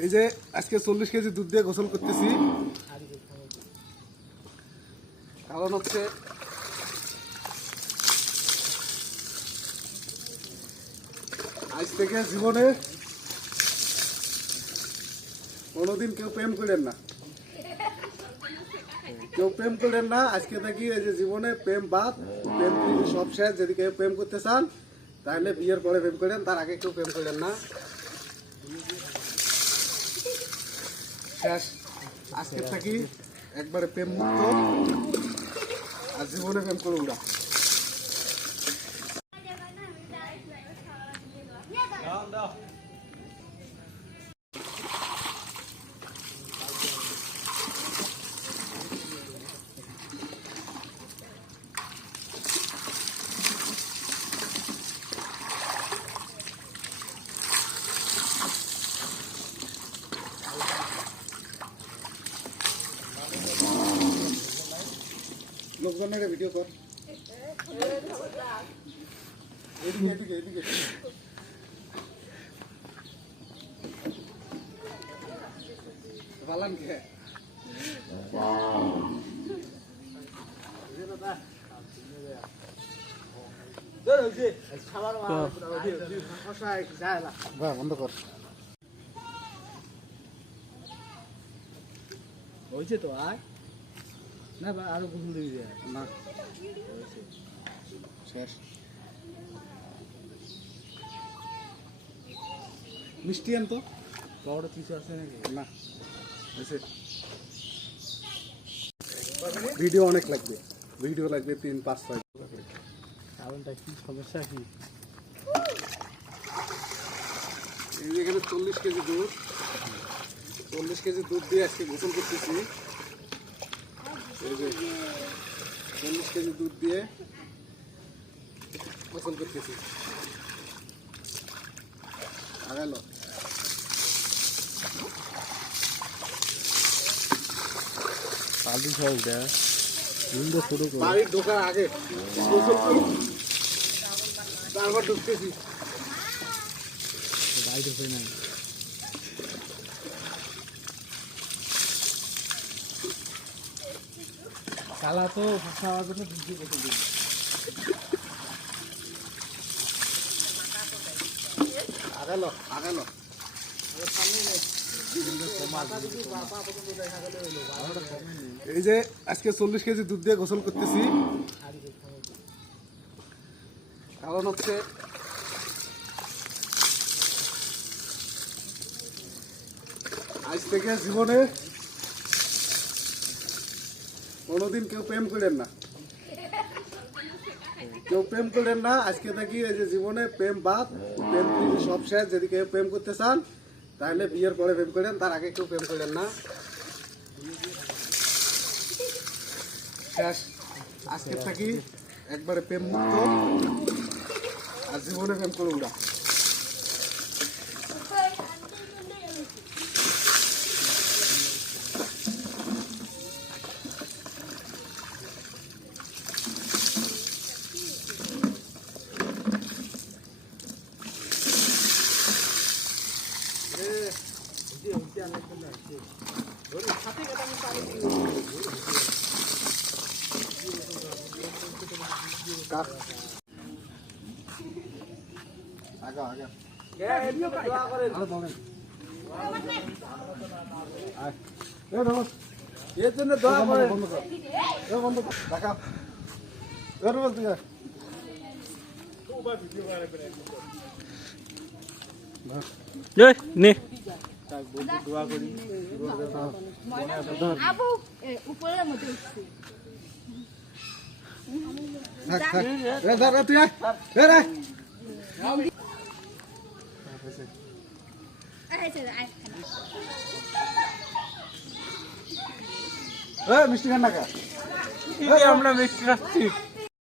এই যে আজকে চল্লিশ কেজি দুধ দিয়ে গোসল করতেছি। কারণ হচ্ছে আজ থেকে জীবনে কোনোদিন কেউ প্রেম করেন না। কেউ প্রেম করেন না, আজকে থেকে এই যে জীবনে প্রেম বাদ প্রেম সব শেষ যদি কেউ প্রেম করতে চান, তাহলে বিয়ের পরে প্রেম করেন, তার আগে কেউ প্রেম করেন না। শেষ। আজকে থাকি একবারে প্রেম মুক্ত। আর জীবনে প্রেম করে উড়া লোকজনের ভিডিও কর। এদিকে এদিকে এদিকে। ভালান কে বন্ধ কর। হয়েছে তো আর? না বা আরও গোসল দিবি দে না। শেষ। মিষ্টি আনতো? বড় কিছু আছে নাকি? না। হয়েছে ভিডিও অনেক লাগবে। ভিডিও লাগবে তিন পাঁচ ছয় কারণটা কি? সমস্যা কি? এই যে এখানে চল্লিশ কেজি দুধ। চল্লিশ কেজি দুধ দিয়ে আজকে গোসল করতেছি। চল্লিশ কেজি দুধ দিয়ে গোসল করতেছি। আগালো পাল্টি সব উঠে উইন্ডো শুরু করে। বাড়ির ঢোকার আগে। তারপর ঢুকতেছি। গাড়ি ঢুকে নাই। কালা তো খাওয়ার জন্য ভিডিও করতে দিন আগালো আগালো এই যে আজকে চল্লিশ কেজি দুধ দিয়ে গোসল করতেছি। কারণ হচ্ছে আজ থেকে জীবনে কোনোদিন কেউ প্রেম করেন না। কেউ প্রেম করেন না, আজকে থেকে এই যে জীবনে প্রেম বাদ, প্রেম সব শেষ, যদি কেউ প্রেম করতে চান, তাহলে বিয়ের পরে প্রেম করেন, তার আগে কেউ প্রেম করেন না। আজকে থাকি একবারে প্রেম মুক্ত, আর জীবনে প্রেম করে উড়া আগা আগা এর জন্য দোয়া করে বন্ধ কর এ বন্ধ কর দেখা এ ধর। নে আবু উপরের মধ্যে উঠছে। মিষ্টি খান না আমরা মিষ্টি খাচ্ছি।